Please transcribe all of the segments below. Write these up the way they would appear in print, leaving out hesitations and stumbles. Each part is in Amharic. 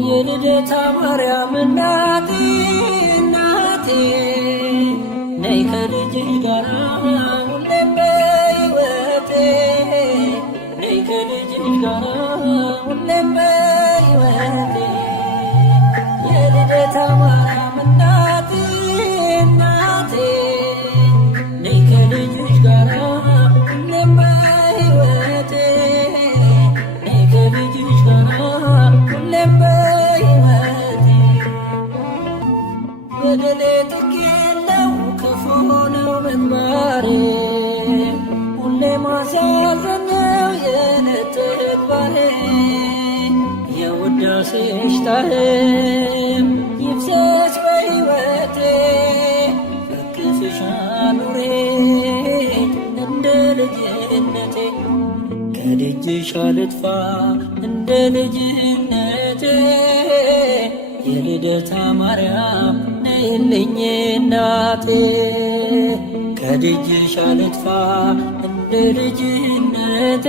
የልደታ ማርያም እናቴ እናቴ ነይ ከልጅሽ ጋር ሁሌም በሕይወቴ ነይ ከልጅሽ ጋር ሁሌም በሕይወቴ የልደታ ማርያም እናቴ እናቴ ነይ ከልጅሽ ጋር ሁሌም በሕይወቴ ነይ ከልጅሽ ጋር ሁሌም በሕይወቴ በደሌ ጥግ የለው ክፉ ነው ምግባሬ ሁሌ ማሳዘን ነው የዕለት ተግባሬ የውዳሴሽ ጣዕም ይፍሰስ በሕይወቴ በክፍሽ አኑሬ እንደ ልጅነቴ ከደጅሽ አልጥፋ እንደ ልጅነቴ የልደታ ማርያም ነይልኝ እናቴ ከደጅሽ አልጥፋ እንደ ልጅነቴ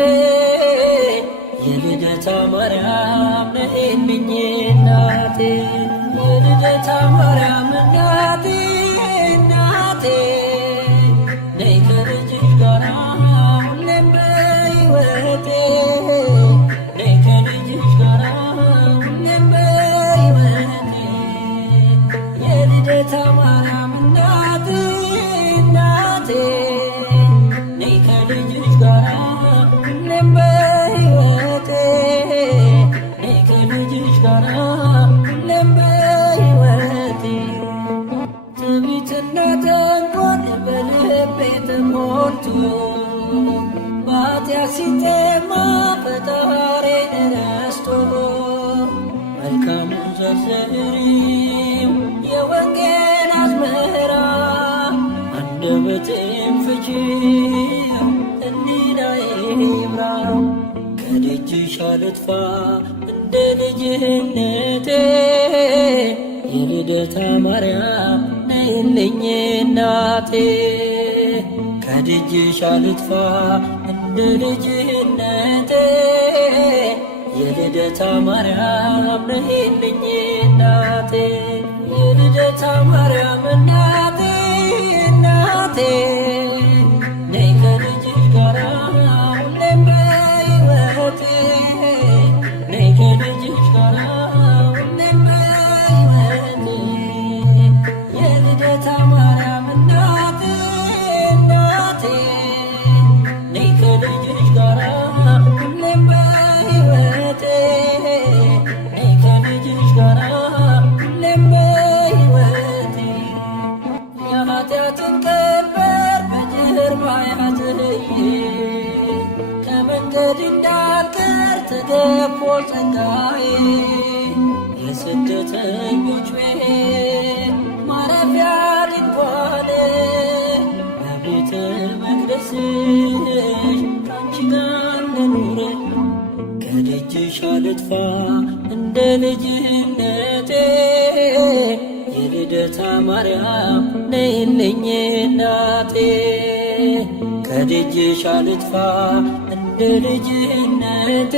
የልደታ ማርያም ነይልኝ እናቴ የልደታ ማርያም እናቴ እናቴ ነይ ከልጅሽ ጋር ሁሌም በሕይወቴ ነይ ከልጅሽ ጋር ሁሌም በሕይወቴ የልደታ ማርያም እናቴ እናቴ ነይ ከልጅሽ ጋር ሁሌም በሕይወቴ ነይ ከልጅሽ ጋር ሁሌም በሕይወቴ ትዕቢትና ተንኮል በልቤ ተሞልቶ በኃጢአት ሲጠማ ፈጣሪን ረስቶ መልካሙን ዘርዝሪው የወንጌል አዝመራ አንደበቴን ፍቺው ሕሊናዬ ይብራ ከደጅሽ አልጥፋ እንደ ልጅነቴ የልደታ ማርያም ነይልኝ እናቴ ከደጅሽ አልጥፋ እንደ ልጅነቴ የልደታ ማርያም ነይልኝ እናቴ የልደታ ማርያም እናቴ እናቴ ነይ ከልጅሽ ጋር ሁሌም በሕይወቴ ነይ ከልጅሽ ጋር ሁሌም በሕይወቴ የልደታ ማርያም እናቴ እናቴ ነይ ከልጅሽ ጋር ሁሌም በሕይወቴ ነይ ከልጅሽ ጋር ሁሌም በሕይወቴ የኃጢአትን ቀንበር በጀርባ ያዝዬ ከመንገድ እንዳልቀር ተገፎ ጸጋዬ የስደተኞች ቤት ማረፊያ ድንኳን በቤተ መቅደስሽ ካንቺ ጋር ልኑር ከደጅሽ አልጥፋ እንደ ልጅነቴ የልደታ ማርያም ነይልኝ እናቴ ከደጅሽ አልጥፋ እንደ ልጅነቴ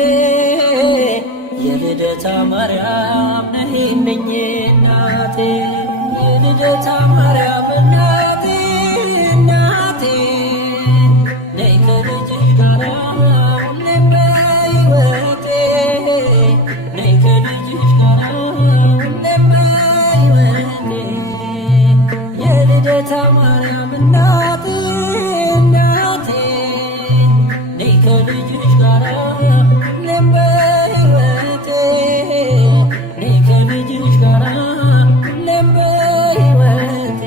የልደታ ማርያም ነይልኝ እናቴ የልደታ ማርያም እናቴ እናቴ ነይ ከልጅሽ ጋር ሁሌም በሕይወቴ ነይ ከልጅሽ ጋር ሁሌም በሕይወቴ የልደታ ማርያም እናቴ እናቴ ነይ ከልጅሽ ጋር ሁሌም በሕይወቴ ነይ ከልጅሽ ጋር ሁሌም በሕይወቴ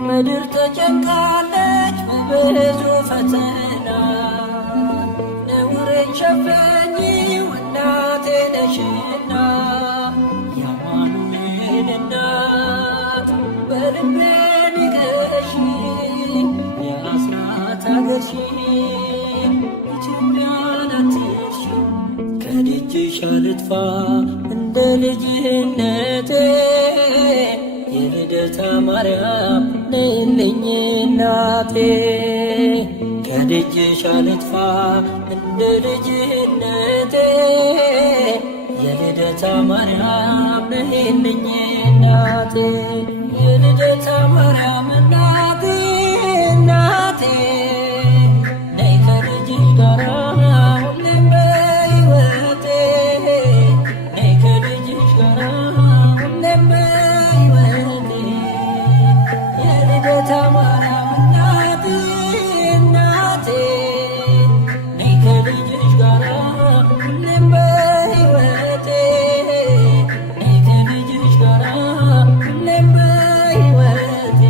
ምድር ተጨንቃለች በብዙ ፈተና ነውሬን ሸፈኚው እናቴ ነሽና የአማኑኤል እናት በልቤ ንገሺ የአስራት አገርሽን ኢትዮጵያን አትርሺ ከደጅሽ አልጥፋ እንደ ልጅነቴ የልደታ ማርያም ነይልኝ እናቴ ከደጅሽ አልጥፋ እንደ ልጅነቴ የልደታ የልደታ ማርያም ነይልኝ እናቴ የልደታ ማርያም እናቴ እናቴ ነይ ከልጅሽ ጋራ ሁሌም በሕይወቴ ነይ ከልጅሽ ጋራ ሁሌም በሕይወቴ የልደታ ማርያም እናቴ እናቴ ነይ ከልጅሽ ጋራ ሁሌም በሕይወቴ ነይ ከልጅሽ ጋራ ሁሌም በሕይወቴ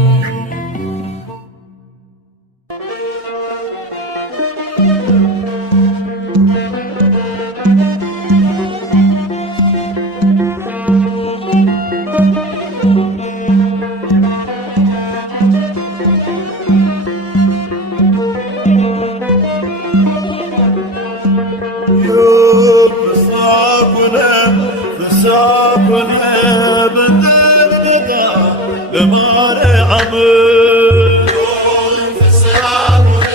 ፍስሐ በልደታ ለማርያም ፍስሐ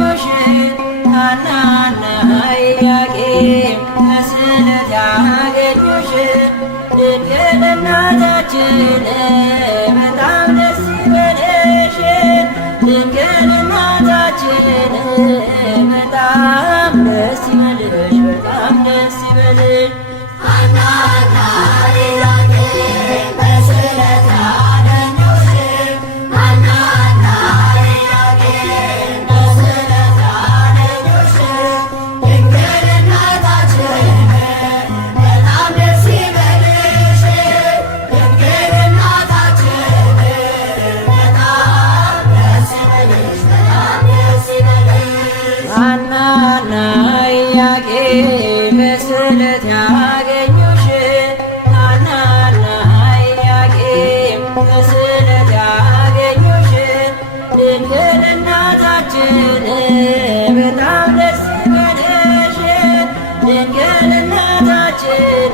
ያገኙሽ ሐናና ኢያቄም በስዕለት ያገኙሽ ድንግል እናታችን በጣም ደስ ይበልሽ ድንግል እናታችን በጣም ደስ ይበልሽ በጣም ደስ ይበልሽ ሐናና ኢያቄም በስዕለት ያገኙሽ ሐናና ኢያቄም በስዕለት ያገኙሽ ድንግል እናታችን በጣም ደስ ይበልሽ ድንግል እናታችን በጣም ደስ ይበልሽ በጣም ደስ ይበልሽ ሐናና ኢያቄም በስዕለት ያገኙሽ ሐናና ኢያቄም በስዕለት ያገኙሽ ድንግል እናታችን በጣም ደስ ይበልሽ ድንግል እናታችን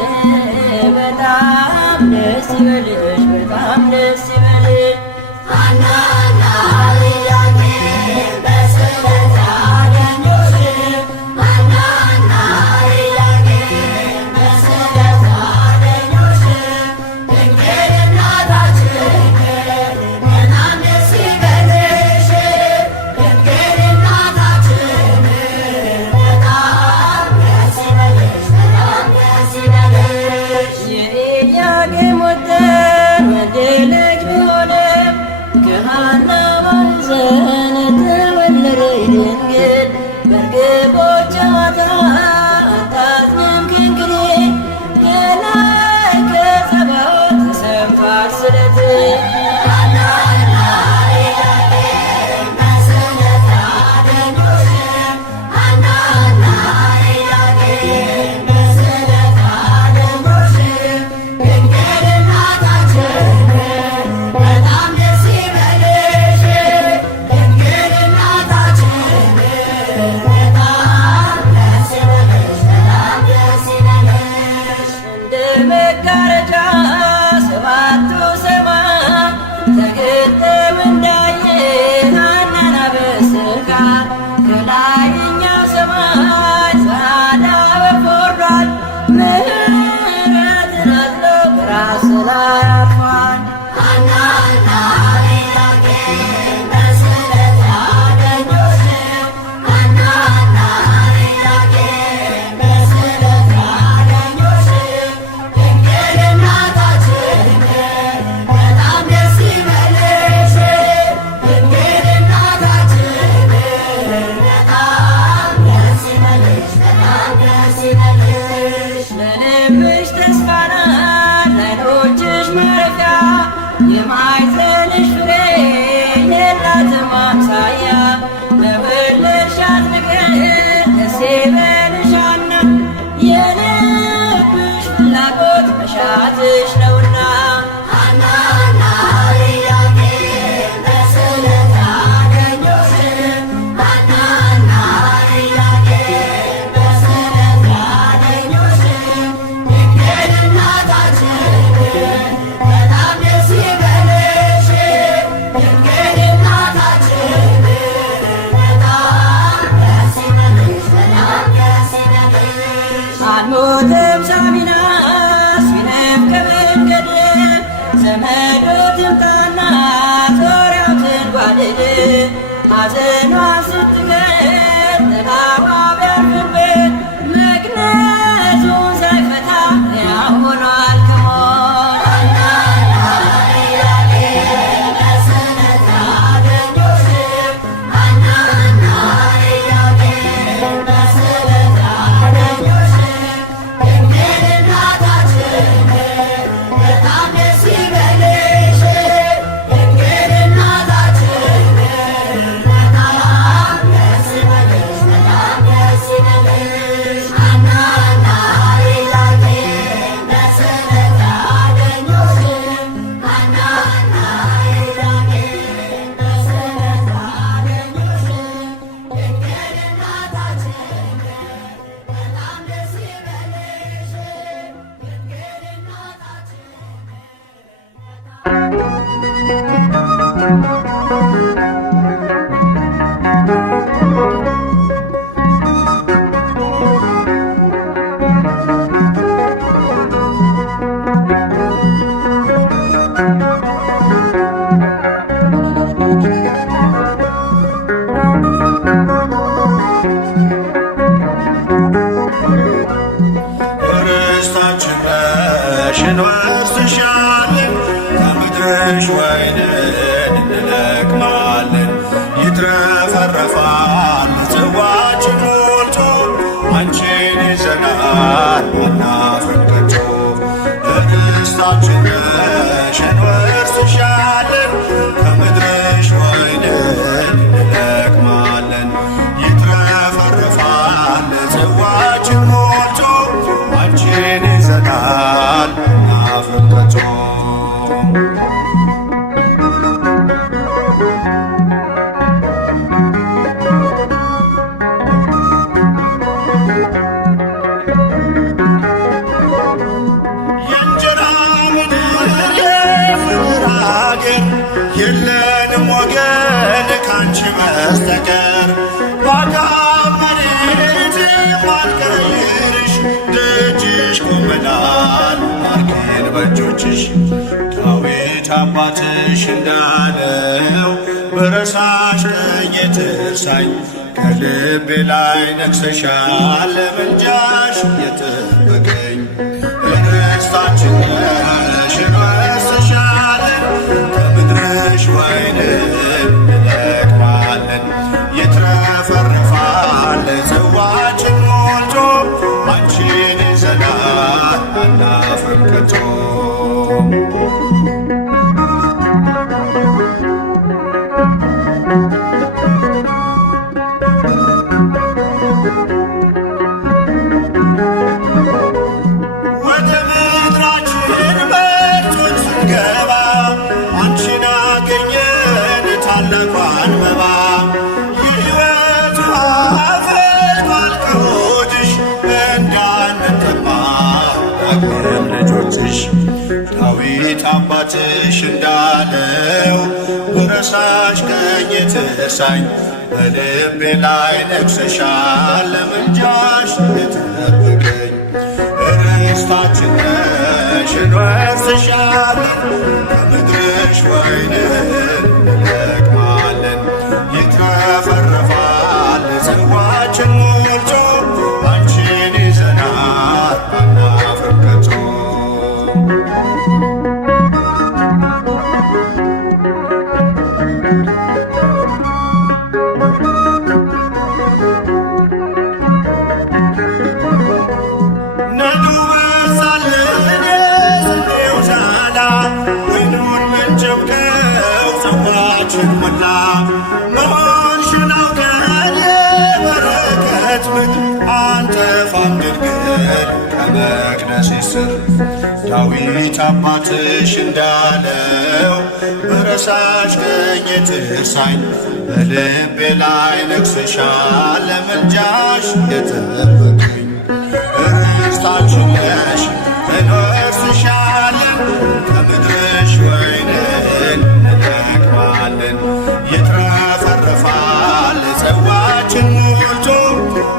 በጣም ደስ ይበልሽ በጣም ደስ ይበልሽ ሐናና ኢያቄም በስዕለት ያገኙሽ ሐናና ኢያቄም በስዕለት ያገኙሽ ድንግል እናታችን በጣም ደስ ይበልሽ ድንግል እናታችን በጣም ደስ ይበልሽ በጣም ደስ ይበልሽ የኢያቄም ወገን ወንድ ልጅ ቢሆንም ከሐና ማኅፀን ተወለደች ድንግል በርግቦች ጨዋታ አታዝንም ከእንግዴ ከላይ ከጸባዖት ተሰምቷል ስለት ሐናና ኢያቄም በስዕለት ያገኙሽ ሐናና ኢያቄም በስዕለት ያገኙሽ ድንግል እናታችን በጣም ደስ ይበልሽ ድንግል እናታችን በጣም ደስ ይበልሽ በጣም ደስ ይበልሽ እንደ መጋረጃ ሰባቱ ሰማይ ተገልጠው እንዳየን ሐናን በሥጋ ከላይኛው ሰማይ ጸዓዳ ወፍ ወርዷል ምሕረትን አዝሎ በራስ ላይ አርፏል ሐናና ኢያቄም በስዕለት ያገኙሽ ሐናና ኢያቄም በስዕለት ያገኙሽ ድንግል እናታችን በጣም ደስ ይበልሽ ድንግል እናታችን በጣም ደስ ይበልሽ በጣም ደስ ይበልሽ ለልብሽ ተስፋ ናት ለዓይኖችሽ ማረፊያ የማኅፀንሽ ፍሬ የላትም አምሳያ በወለድሻት ነገር ደስ ይበልሽ ሐና የልብሽ ፍላጎት መሻትሽ ነውና ሐናና ኢያቄም በስዕለት ያገኙሽ ሐናና ኢያቄም በስዕለት ያገኙሽ ድንግል እናታችን በጣም ደስ ይበልሽ ድንግል እናታችን በጣም ደስ ይበልሽ በጣም ደስ ይበልሽ አልሞትም ሳሚናስ ቢነፍቅ መንገድ ዘመዶ ትምጣና ዙሪያው ትንጓደድ ሐዘኗን ስትገልጥ ጥላዋ ቢያርፍበት መግነዙን ሳይፈታ ሕያው ሆኗል ከሞት ሐናና ኢያቄም በስዕለት ያገኙሽ ሐናና ኢያቄም በስዕለት ያገኙሽ ድንግል እናታችን በጣም ደስ ይበልሽ ድንግል እናታችን በጣም ደስ ይበልሽ በጣም ደስ ይበልሽ ሐናና ኢያቄም በስዕለት ያገኙሽ ሐናና ኢያቄም በስዕለት ያገኙሽ ድንግል እናታችን በጣም ደስ ይበልሽ ድንግል እናታችን እንወርስሻለን ከምድርሽ ወይንን እንለቅማለን። ይትረፈረፋል ጽዋችን ሞልቶ አንቺን ይዘናል አናፍርም ከቶ። ርስታችን ነሽ እንወርስሻለን ከምድርሽ ወይንን እንለቅማለን። ይትረፈረፋል ጽዋችን ሞልቶ አንቺን ይዘናል አናፍርም ከቶ። የለንም ወገን ካንቺ በስተቀር ባዳም መሬት ማልቀይርሽ ደጅሽ ቆመናል ባርኪን በእጆችሽ። ዳዊት አባትሽ እንዳለው በረሳሽ ቀኝ ትርሳኝ ከልቤ ላይ ነግሰሻል ለምልጃሽ የጠበቀኝ። ርስታችን ነሽ እንወርስሻለን ከምድርሽ ወይንን እንለቅማለን። ይትረፈረፋል ጽዋችን ሞልቶ አንቺን ይዘናል አናፍርም ከቶ። ታላቋን መባ የሕይወት ውሃ ፈልቋል ከሆድሽ እንዳንጠማ ዳግም ልጆችሽ። ዳዊት አባትሽ እንዳለው ብረሳሽ ቀኝ ትርሳኝ በልቤ ላይ ነግሰሻል ለምልጃሽ የጠበቀኝ። ርስታችን ነሽ እንወርስሻለን ከምድርሽ ወይንን እንለቅማለን። ይትረፈረፋል ጽዋችን ሞልቶ አንቺን ይዘናል አናፍርም ከቶ። ሞላ መሆንሽን አውቀን የበረከት ምድር አንጠፋም ድንግል ከመቅደስሽ ስር። ዳዊት አባትሽ እንዳለው በረሳሽ ቀኝ ትርሳኝ በልቤ ላይ ነግሰሻል ለምልጃሽ የጠበቀኝ። ርስታችን ነሽ እንወርስሻለን ከምድርሽ ወይንን እንለቅማለን። ይትረፈረፋል ጽዋችን ሞልቶ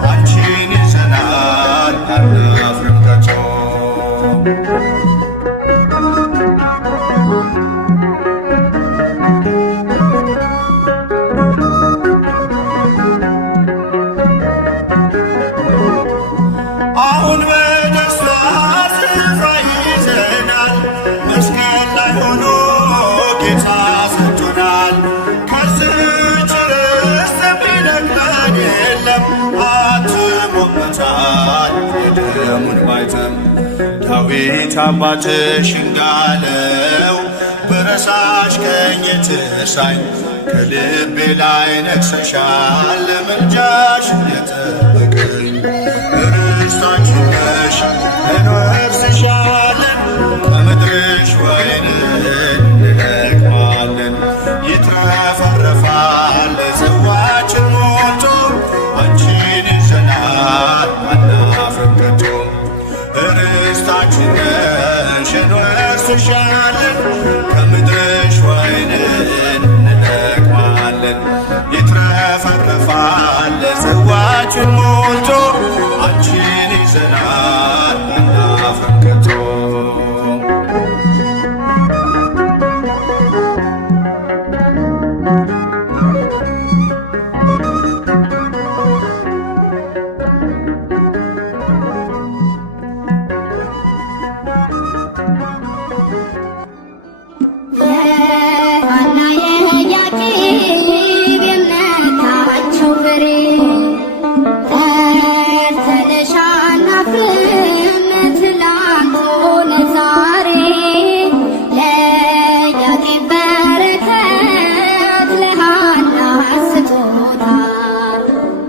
አንቺን ይዘናል አናፍርም ከቶ። አሁን በደስታ ስፍራ ይዘናል መስቀል ላይ ሆኖ ጌታ ሰጥቶናል። ከዚህች ርስት የሚነቅለን የለም አትሞበታል የደሙን ማኅተም። ዳዊት አባትሽ እንዳለው በረሳሽ ቀኝ ትርሳኝ ከልቤ ላይ ነግሰሻል ለምልጃሽ የጠበቀኝ። ርስታችን ነሽ እንወርስሻለን ከምድርሽ ወይንን እንለቅማለን። ይትረፈረፋል ጽዋችን ሞልቶ አንቺን ይዘናል አናፍርም ከቶ። ርስታችን ነሽ እንወርስሻለን ከምድርሽ ወይንን እንለቅማለን። ይትረፈረፋል ጽዋችን ሞልቶ አንቺን ይዘናል አናፍርም ከቶ።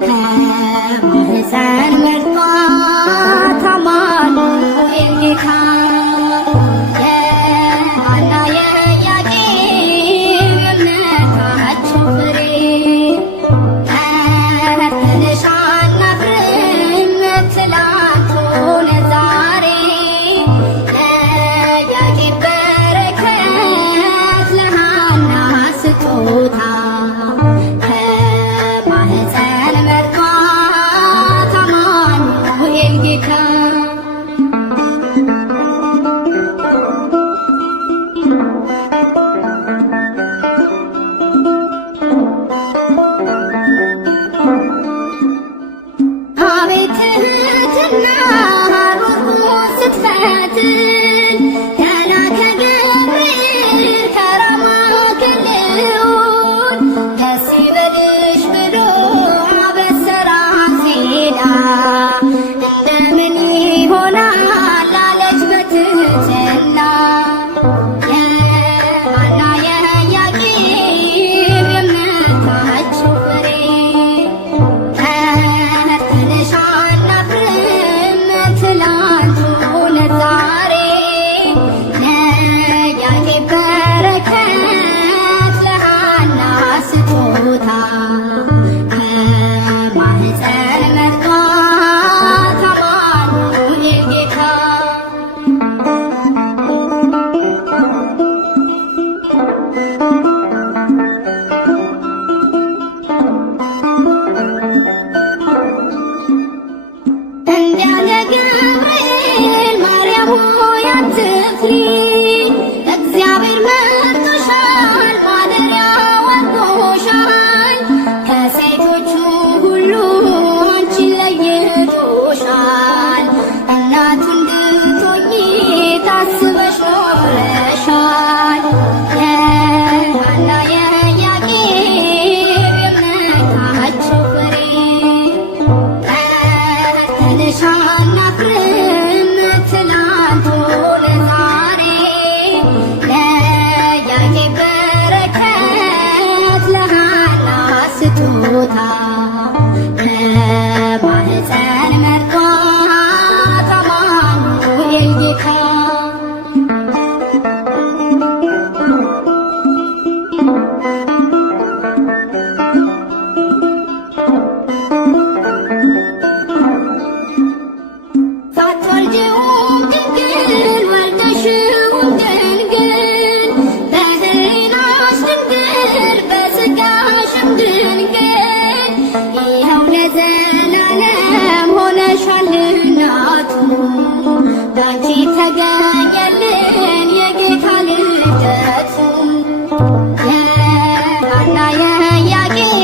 ከማኅፀን መርጧት አማኑኤል ጌታ የሐና የኢያቄም የእምነታቸው ፍሬ ተነሽ አናፍርም ትላንት ሆነ ዛሬ ለኢያቄም በረከት ለሐና ስጦታ ከማኅፀን መርጧት አማኑኤል ጌታ አቤት ትሕትና ሩሩ ስትፈትን ከላከ ገብርኤል ከራማ ክልውን ደስ ይበልሽ ብሎ አበሰራት ዜና እንደምን ይሆናል አለች በትሕትና የሐና የኢያቄም የእምነታቸው ፍሬ ተነሽ አናፍርም ትላንት ሆነ ዛሬ ለኢያቄም በረከት ለሐና ስጦታ ከማኅፀን መርጧት አማኑኤል ጌታ እንዲያለ ገብርኤል ማርያም ሆይ አትፍሪ እግዚአብሔር መርጦሻል ማደሪያው አድርጎሻል ከሴቶቹ ሁሉ አንቺን ለይቶሻል እናቱ እንድትሆኚ ታስበሽ ኖረሻል የሐና የኢያቄም የእምነታቸው ፍሬ ተነሽ አናፍርም ትላንት ሆነ ዛሬ ለኢያቄም በረከት ለሐና ስጦታ ከማኅፀን መርጧት አማኑኤል ጌታ ሳትወልጂውም ድንግል ወልደሽውም ድንግል በሕሊናሽ ድንግል በሥጋሽም ድንግል ይኸው ለዘላለም ሆነሻል እናቱ ባንቺ ተገኘልን የጌታ ልደቱ የሐና የኢያቄም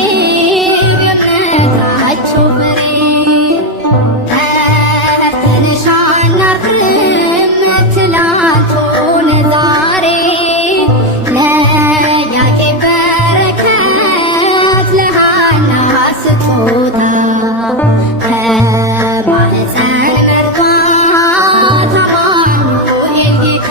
የእምነታቸው ፍሬ ተነሽ አናፍርም ትላንት ሆነ ዛሬ ለኢያቄም በረከት ለሐና ስጦታ ከማኅፀን መርጧት አማኑኤል ጌታ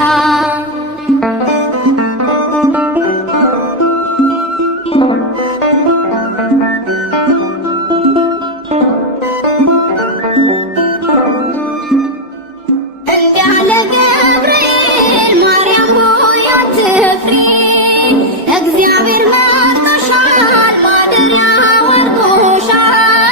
እንዲያለ ገብርኤል ማርያም ሆይ አትፍሪ እግዚአብሔር መርጦሻል ማደሪያው አድርጎሻል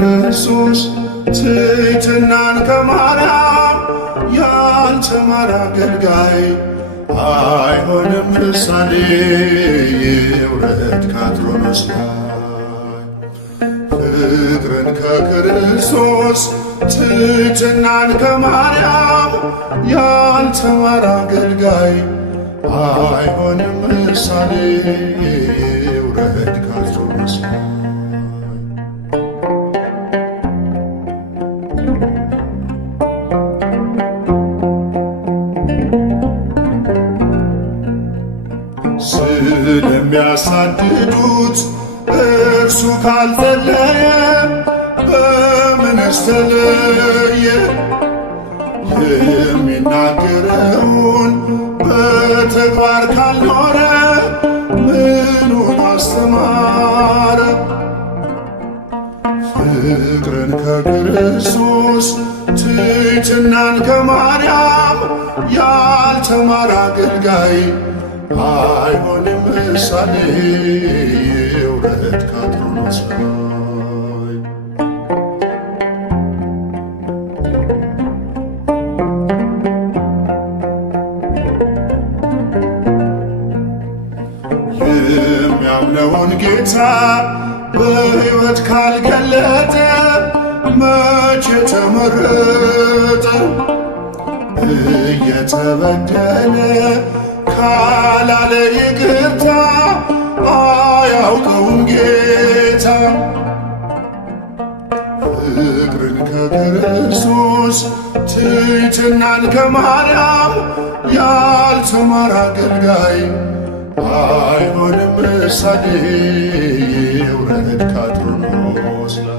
ከክርስቶስ ትሕትናን ከማርያም ያልተማረ አገልጋይ አይሆንም ምሳሌ ይውረድ ከአትሮኖስ ላይ። ፍቅርን ከክርስቶስ ትሕትናን ከማርያም ያልተማረ አገልጋይ አይሆንም ምሳሌ ይውረድ ከአትሮኖስ ላይ። ስለሚያሳድዱት እርሱ ካልጸለየ በምንስ ተለየ? የሚናገረውን በተግባር ካልኖረ ምኑን አስተማረ? ፍቅርን ከክርስቶስ ትሕትናን ከማርያም ያልተማረ አገልጋይ አይሆንም ምሳሌ ይውረድ ከአትሮኖስ ላይ። የሚያምነውን ጌታ በሕይወት ካልገለጠ መቼ ተመረጠ? እየተበደለ ካላለ ይቅርታ አያውቀውም ጌታ። ፍቅርን ከክርስቶስ ትሕትናን ከማርያም ያልተማረ አገልጋይ አይሆንም ምሳሌ ይውረድ ከአትሮኖስ ላይ።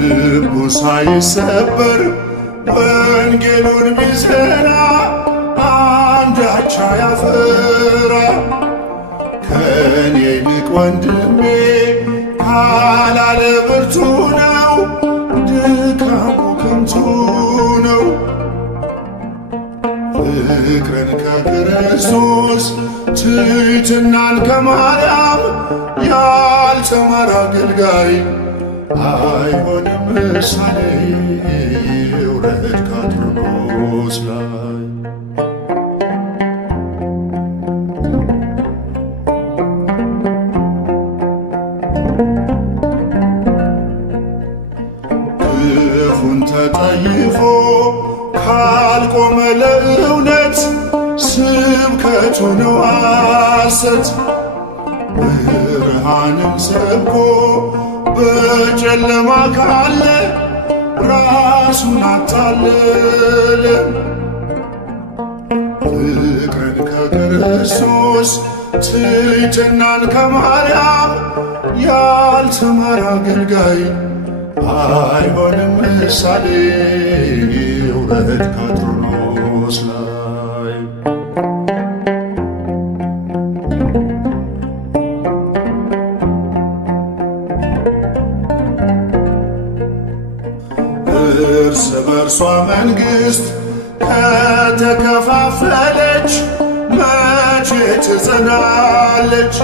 ልቡ ሳይሰበር ወንጌሉን ቢዘራ አንዳች አያፈራ። ከኔ ይልቅ ወንድሜ ካላለ ብርቱ ነው፣ ድካሙ ከንቱ ነው። ፍቅርን ከክርስቶስ ትሕትናን ከማርያም ያልተማረ አገልጋይ አይሆንም ምሳሌ ይውረድ ከአትሮኖስ ላይ። ክፉን ተጠይፎ ካልቆመ ለእውነት ስብከቱ ነው ሐሰት። ብርሃንን ሰብኮ በጨለማ ካለ ራሱን አታለለ። ፍቅርን ከክርስቶስ ትሕትናን ከማርያም ያልተማረ አገልጋይ አይሆንም ምሳሌ ይውረድ ከአትሮኖስ ላይ። እርስ በርሷ መንግሥት ከተከፋፈለች መቼ ትጸናለች?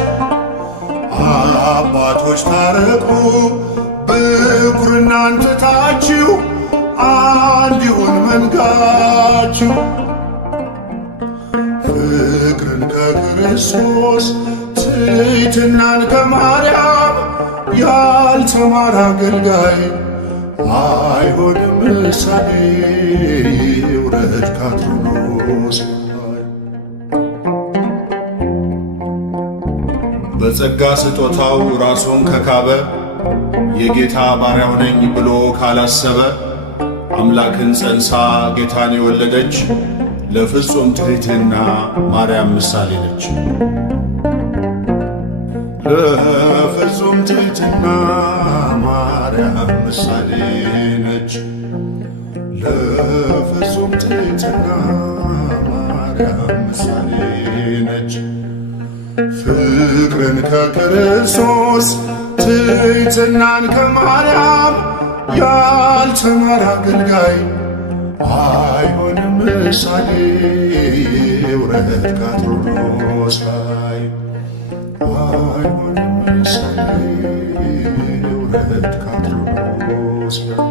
አባቶች ታረቁ ብኩርናን ትታችሁ አንድ ይሁን መንጋችሁ። ፍቅርን ከክርስቶስ ትሕትናን ከማርያም ያልተማረ አገልጋይ አይሆንም ምሳሌ ይውረድ ከአትሮኖስ ላይ። በጸጋ ስጦታው ራሱን ከካበ የጌታ ባሪያው ነኝ ብሎ ካላሰበ አምላክን ጸንሳ ጌታን የወለደች ለፍጹም ትሕትና ማርያም ምሳሌ ነች። ለፍጹም ትሕትና ማርያም ምሳሌ ነች። ለፍጹም ትሕትና ማርያም ምሳሌ ነች። ፍቅርን ከክርስቶስ ትሕትናን ከማርያም ያልተማረ አገልጋይ አይሆንም ምሳሌ ውረድ ከአትሮኖስ ላይ አይሆንም ምሳሌ ውረድ ከአትሮኖስ ላይ